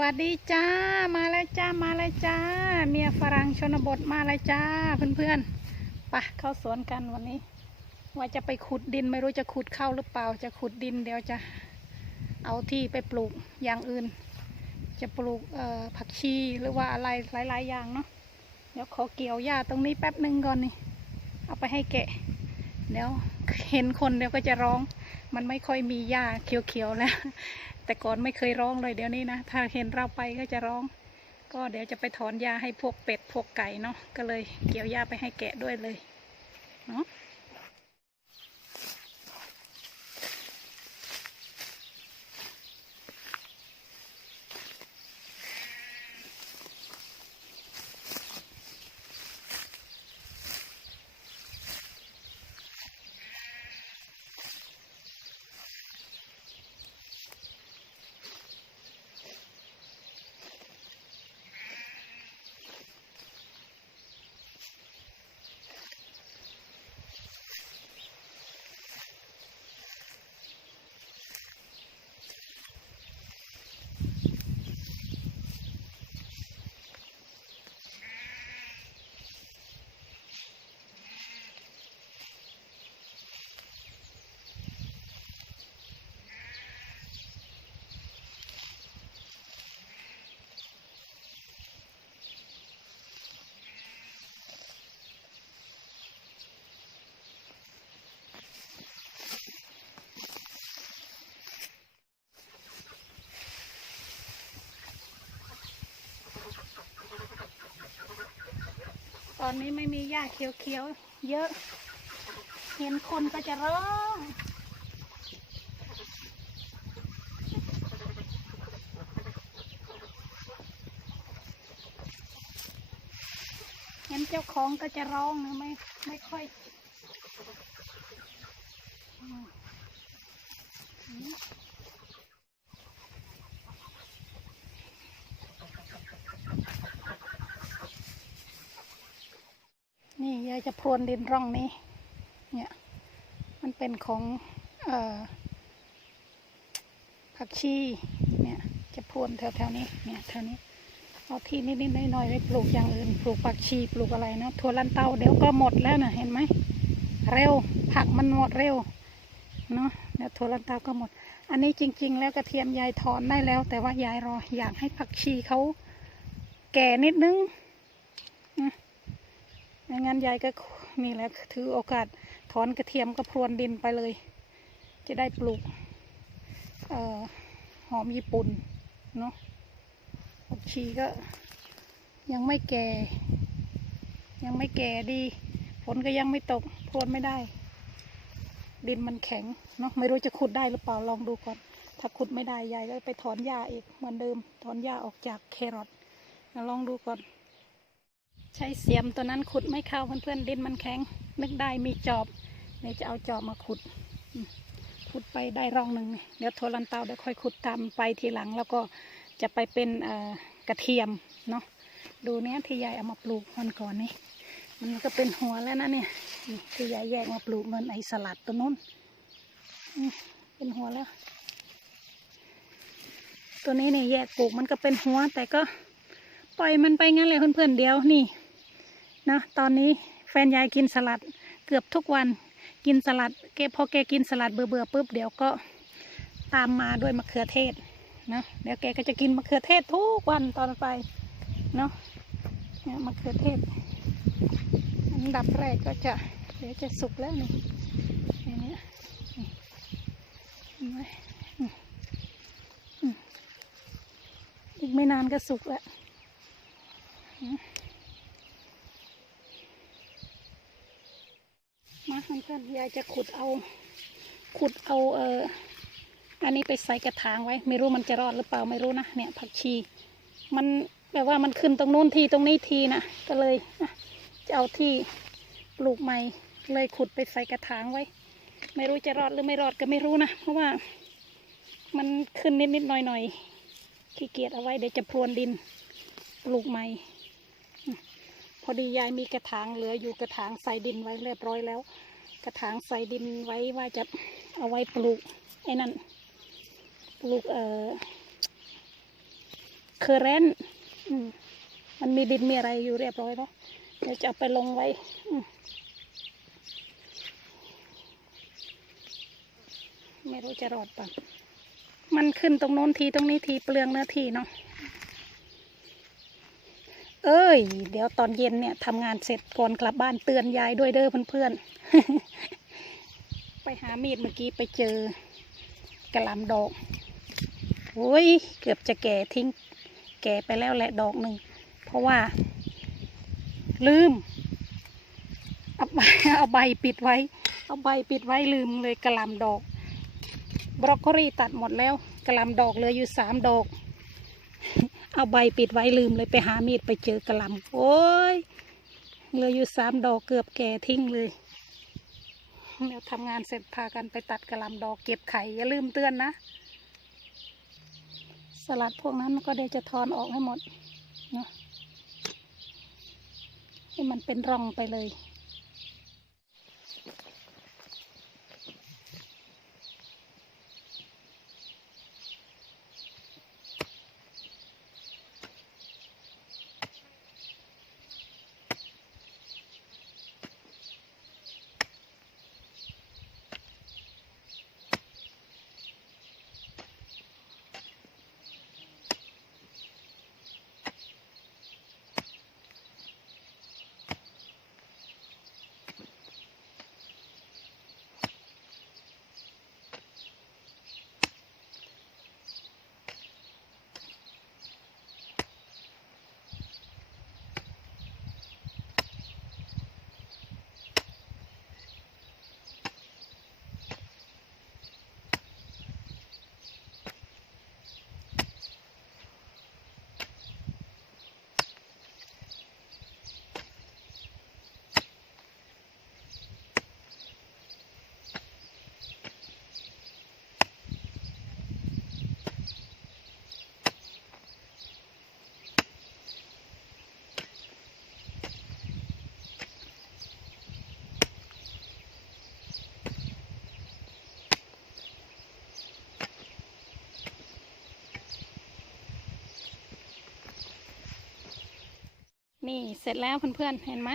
วัสดีจ้ามาแล้วจ้ามาแล้วจ้า เมียฝรั่งชนบทมาแล้วจ้าเพื่อนๆปะเข้าสวนกันวันนี้ ว่าจะไปขุดดินไม่รู้จะขุดเข้าหรือเปล่าจะขุดดินเดี๋ยวจะเอาที่ไปปลูกอย่างอื่น จะปลูกผักชีหรือว่าอะไรหลาย ๆ อย่างเนาะเดี๋ยวขอเกี่ยวหญ้าตรงนี้แป๊บหนึ่งก่อนนี่เอาไปให้แกะเดี๋ยวเห็นคนเดี๋ยวก็จะร้อง มันไม่ค่อยมีหญ้าเขียวๆแล้ว แต่ก่อนไม่เคยร้องเลยเดี๋ยวนี้นะ ถ้าเห็นเราไปก็จะร้อง ก็เดี๋ยวจะไปถอนหญ้าให้พวกเป็ดพวกไก่เนาะก็เลยเกี่ยวหญ้าไปให้แกะด้วยเลยเนาะ ตอนนี้ไม่มีหญ้าเขียวๆ เยอะ เห็นคนก็จะร้องเห็นเจ้าของก็จะร้องนะไม่ไม่ค่อยอืมอืมนี่ยายจะพรวนดินร่องนี้ เนี่ย มันเป็นของออผักชีเนี่ยจะพรวนแถวๆนี้เนี่ยแถวนี้เอาที่นิดๆน่อยๆไปปลูกอย่างอื่น ปลูกผักชีปลูกอะไรนะถั่วลันเตาเดี๋ยวก็หมดแล้วนะเห็นไหมเร็วผักมันหมดเร็วเนาะเดี๋ยวถั่วลันเตาก็หมด อันนี้จริง ๆ แล้วกระเทียมยายถอนได้แล้ว แต่ว่ายายรออยากให้ผักชีเขาแก่นิดนึงนะ ไม่งั้นยายก็นี่แหละถือโอกาสถอนกระเทียมก็พรวนดินไปเลย จะได้ปลูกออหอมญี่ปุ่นเนาะผักชีก็ยังไม่แก่ ยังไม่แก่ดีฝนก็ยังไม่ตกพรวนไม่ได้ ดินมันแข็งเนาะไม่รู้จะขุดได้หรือเปล่าลองดูก่อน ถ้าขุดไม่ได้ยายก็ไปถอนหญ้าอีกเหมือนเดิม ถอนหญ้าออกจากแครอทลองดูก่อน ใช้เสียมตัวนั้นขุดไม่เข้าเพื่อนๆดินมันแข็ง นึกได้มีจอบเดี๋ยวจะเอาจอบมาขุด ขุดไปได้ร่องหนึ่งเดี๋ยวโทรลันเตาเดี๋ยวค่อยขุดตามไปทีหลัง แล้วก็จะไปเป็นกระเทียมเนาะดูเนี้ยที่ยายเอามาปลูกมันก่อนนี่มันก็เป็นหัวแล้วนะเนี่ยนี่ที่ยายแยกมาปลูกมันไอสลัดตัวนู้นเป็นหัวแล้ว ตัวนี้เนี่ยแยกปลูกมันก็เป็นหัวแต่ก็ปล่อยมันไปงั้นเลยเพื่อนๆเดียวนี่ นะตอนนี้แฟนยายกินสลัดเกือบทุกวันกินสลัดแกพอแกกินสลัดเบื่อๆปุ๊บเดี๋ยวก็ตามมาด้วยมะเขือเทศนะเดี๋ยวแกก็จะกินมะเขือเทศทุกวันตอนไปเนาะเนี่ยมะเขือเทศอันดับแรกก็จะเดี๋ยวจะสุกแล้วนี่นี่เนี่ยนี่เห็นไหมอืมอืมอีกไม่นานก็สุกแล้วอืมมา เพื่อนๆยายจะขุดเอา ขุดเอาเอออันนี้ไปใส่กระถางไว้ ไม่รู้มันจะรอดหรือเปล่าไม่รู้นะเนี่ยผักชี มันแบบว่ามันขึ้นตรงนู้นทีตรงนี้ทีนะก็เลยจะเอาที่ปลูกใหม่เลยขุดไปใส่กระถางไว้ ไม่รู้จะรอดหรือไม่รอดก็ไม่รู้นะเพราะว่ามันขึ้นนิดนิดหน่อยหน่อยขี้เกียจเอาไว้เดี๋ยวจะพรวนดินปลูกใหม่ พอดียายมีกระถางเหลืออยู่กระถางใส่ดินไว้เรียบร้อยแล้ว กระถางใส่ดินไว้ว่าจะเอาไว้ปลูกไอ้นั่นปลูกเอ่อเคอร์เรนมันมีดินมีอะไรอยู่เรียบร้อยแล้วเดี๋ยวจะไปลงไว้ไม่รู้จะรอดปะมันขึ้นตรงโน้นทีตรงนี้ทีเปลืองเนื้อที่เนาะ เอ้ย เดี๋ยวตอนเย็นเนี่ยทำงานเสร็จก่อนกลับบ้านเตือนยายด้วยเด้อเพื่อนๆ ไปหามีดเมื่อกี้ไปเจอกระลำดอกโอ้ยเกือบจะแก่ทิ้ง แก่ไปแล้วแหละดอกหนึ่ง เพราะว่า ลืม เอาใบเอาใบปิดไว้ เอาใบปิดไว้ลืมเลยกระลำดอก บรอกโคลีตัดหมดแล้วกระลำดอกเหลืออยู่สามดอก เอาใบปิดไว้ลืมเลยไปหามีดไปเจอกระลำโอ้ยเหลืออยู่สามดอกเกือบแก่ทิ้งเลยเดี๋ยวทำงานเสร็จพากันไปตัดกระลำดอกเก็บไข่อย่าลืมเตือนนะ สลัดพวกนั้นก็เดี๋ยวจะทอนออกให้หมดเนาะให้มันเป็นร่องไปเลย นี่เสร็จแล้วเพื่อนๆเห็นไหม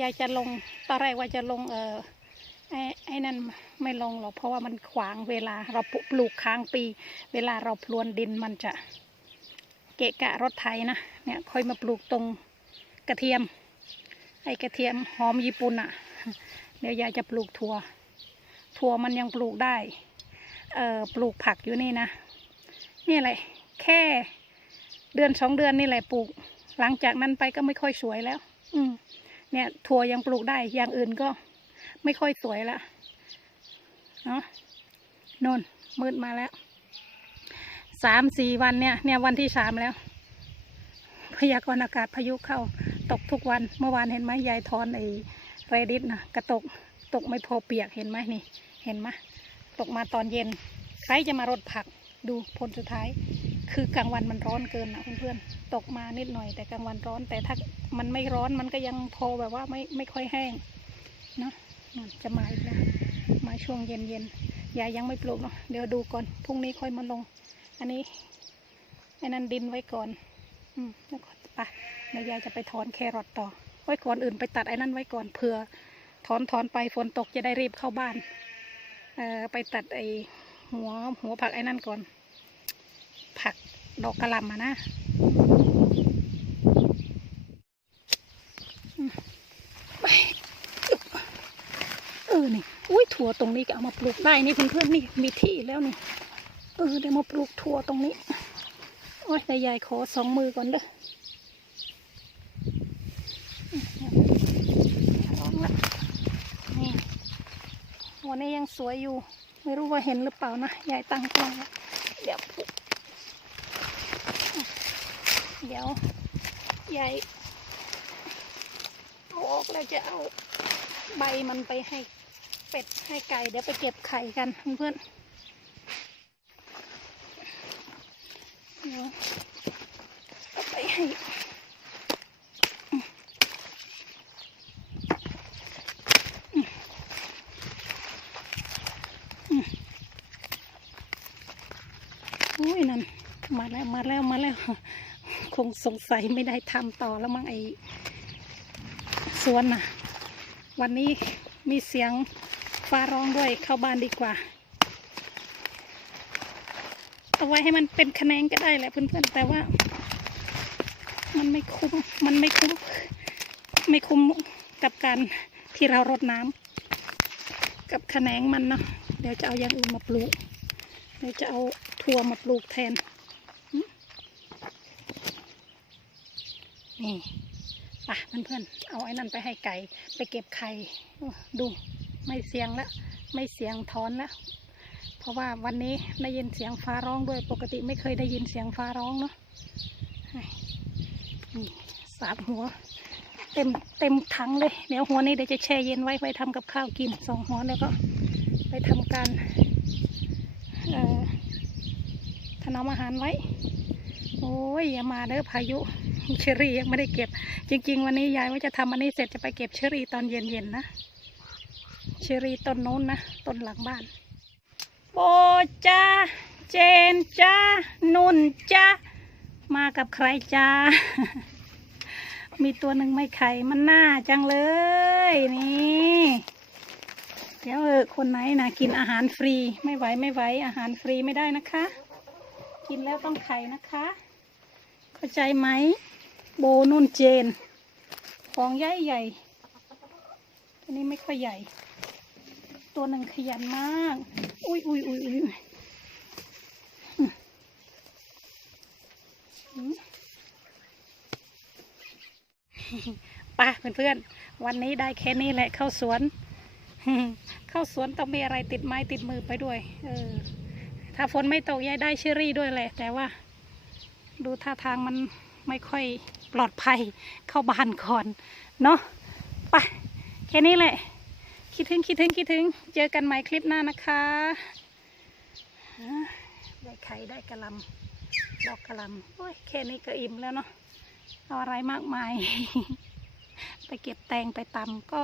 ยายจะลงตอนแรกว่าจะลงเออไอ้ไอ้นั่นไม่ลงหรอกเพราะว่ามันขวางเวลาเราปลูกค้างปี เวลาเราพรวนดินมันจะเกะกะรถไถนะเนี่ยค่อยมาปลูกตรงกระเทียม ไอ้กระเทียมหอมญี่ปุ่นอะ่ะ เดี๋ยวยายจะปลูกถั่ว ถั่วมันยังปลูกได้เอ่อปลูกผักอยู่นี่นะนี่แหละแค่ เดือนสองเดือนนี่แหละปลูก หลังจากนั้นไปก็ไม่ค่อยสวยแล้ว อืม เนี่ยถั่วยังปลูกได้ อย่างอื่นก็ไม่ค่อยสวยละเนาะนนมืดมาแล้วสามสี่วันเนี่ย เนี่ยวันที่สามแล้ว พยากรณ์อากาศพายุเข้า ตกทุกวันเมื่อวานเห็นไหมยายทอนไอ้เรดิสนะกระตกตกไม่พอเปียกเห็นไหมนี่ เห็นไหมตกมาตอนเย็น ใครจะมารดผักดูผลสุดท้าย คือกลางวันมันร้อนเกินนะเพื่อนๆตกมานิดหน่อย แต่กลางวันร้อน แต่ถ้ามันไม่ร้อนมันก็ยังพอแบบว่าไม่ไม่ค่อยแห้งเนาะนจะมาอีกแล้วมาช่วงเย็นเย็นยายยังไม่ปลูกเนาะเดี๋ยวดูก่อนพรุ่งนี้ค่อยมาลง อันนี้ไอ้นั่นดินไว้ก่อน อืมแล้วก็ไปเดี๋ยวยายจะไปถอนแครอทต่อไว้ก่อนอื่นไปตัดไอ้นั่นไว้ก่อนเผื่อถอนถอนไปฝนตกจะได้รีบเข้าบ้านเอ่อไปตัดไอ้หัวหัวผักไอ้นั่นก่อน ดอกกระลำอะนะไปอึ๊บเออนี่อุ้ยถั่วตรงนี้ก็เอามาปลูกได้นี่เพื่อนๆนี่มีที่แล้วนี่เออได้มาปลูกถั่วตรงนี้โอ้ยแต่ยายขอสองมือก่อนเด้อร้องละนี่วันนี้ยังสวยอยู่ ไม่รู้ว่าเห็นหรือเปล่านะยายตั้งกล้องไว้เดี๋ยวปลูก เดี๋ยวยายเอาออกแล้วจะเอาใบมันไปให้เป็ดให้ไก่เดี๋ยวไปเก็บไข่กันเพื่อนๆเดี๋ยวไปให้อุ้ยนั่นมาแล้วมาแล้วมาแล้ว คงสงสัยไม่ได้ทำต่อแล้วมั้งไอสวนน่ะวันนี้มีเสียงฟ้าร้องด้วยเข้าบ้านดีกว่า เอาไว้ให้มันเป็นคะแนนก็ได้แหละเพื่อนๆแต่ว่า มันไม่คุ้มมันไม่คุ้มไม่คุ้มกับการที่เรารดน้ำกับแขนงมันเนาะเดี๋ยวจะเอาอย่างอื่นมาปลูกเดี๋ยวจะเอาถั่วมาปลูกแทน นี่ป่ะเพื่อนๆเอาไอ้นั่นไปให้ไก่ ไปเก็บไข่ดูไม่เสียงล้วไม่เสียงถอนล้วเพราะว่าวันนี้ได้ยินเสียงฟ้าร้องด้วยปกติไม่เคยได้ยินเสียงฟ้าร้องเนาะนี่สามหัว เต็มเต็มถังเลย เดี๋ยวหัวนี้เดี๋ยวจะแช่เย็นไว้ไปทำกับข้าวกินสองหัวแล้วก็ไปทำการถนอมอาหารไว้ โอ้ยอย่ามาเด้อพายุ เชอรี่ยังไม่ได้เก็บ จริง ๆ วันนี้ยายว่าจะทำอันนี้เสร็จจะไปเก็บเชอรี่ตอนเย็นๆนะเชอรี่ต้นโน้นนะต้นหลังบ้านโบจ้าเจนจ้านุ่นจ้ามากับใครจ้ามีตัวหนึ่งไม่ไข่มันน่าจังเลยนี่เดี๋ยวเออคนไหนนะกินอาหารฟรีไม่ไหวไม่ไหวอาหารฟรีไม่ได้นะคะ กินแล้วต้องไข่นะคะ เข้าใจไหม โบนุ่นเจน ของใหญ่ใหญ่ตัวนี้ไม่ค่อยใหญ่ ตัวหนึ่งขยันมาก อุ้ยอุ้ยอุ้ยอุ้ยป่ะเพื่อนๆ วันนี้ได้แค่นี้แหละเข้าสวน เข้าสวนต้องมีอะไรติดไม้ติดมือไปด้วย เออ ถ้าฝนไม่ตกยายได้เชอรี่ด้วยแหละ แต่ว่า ดูท่าทางมันไม่ค่อย ปลอดภัยเข้าบ้านก่อน เนาะไปแค่นี้แหละ คิดถึงคิดถึงคิดถึง เจอกันใหม่คลิปหน้านะคะ ได้ไข่ได้กระลำดอกกระลำโอ้ยแค่นี้ก็อิ่มแล้วเนาะเอาอะไรมากมาย ไปเก็บแตงไปตำก็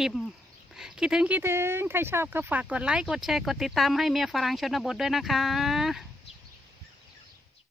อิ่ม คิดถึงคิดถึง ใครชอบก็ฝากกดไลค์ กดแชร์ กดติดตามให้เมียฝรั่งชนบทด้วยนะคะ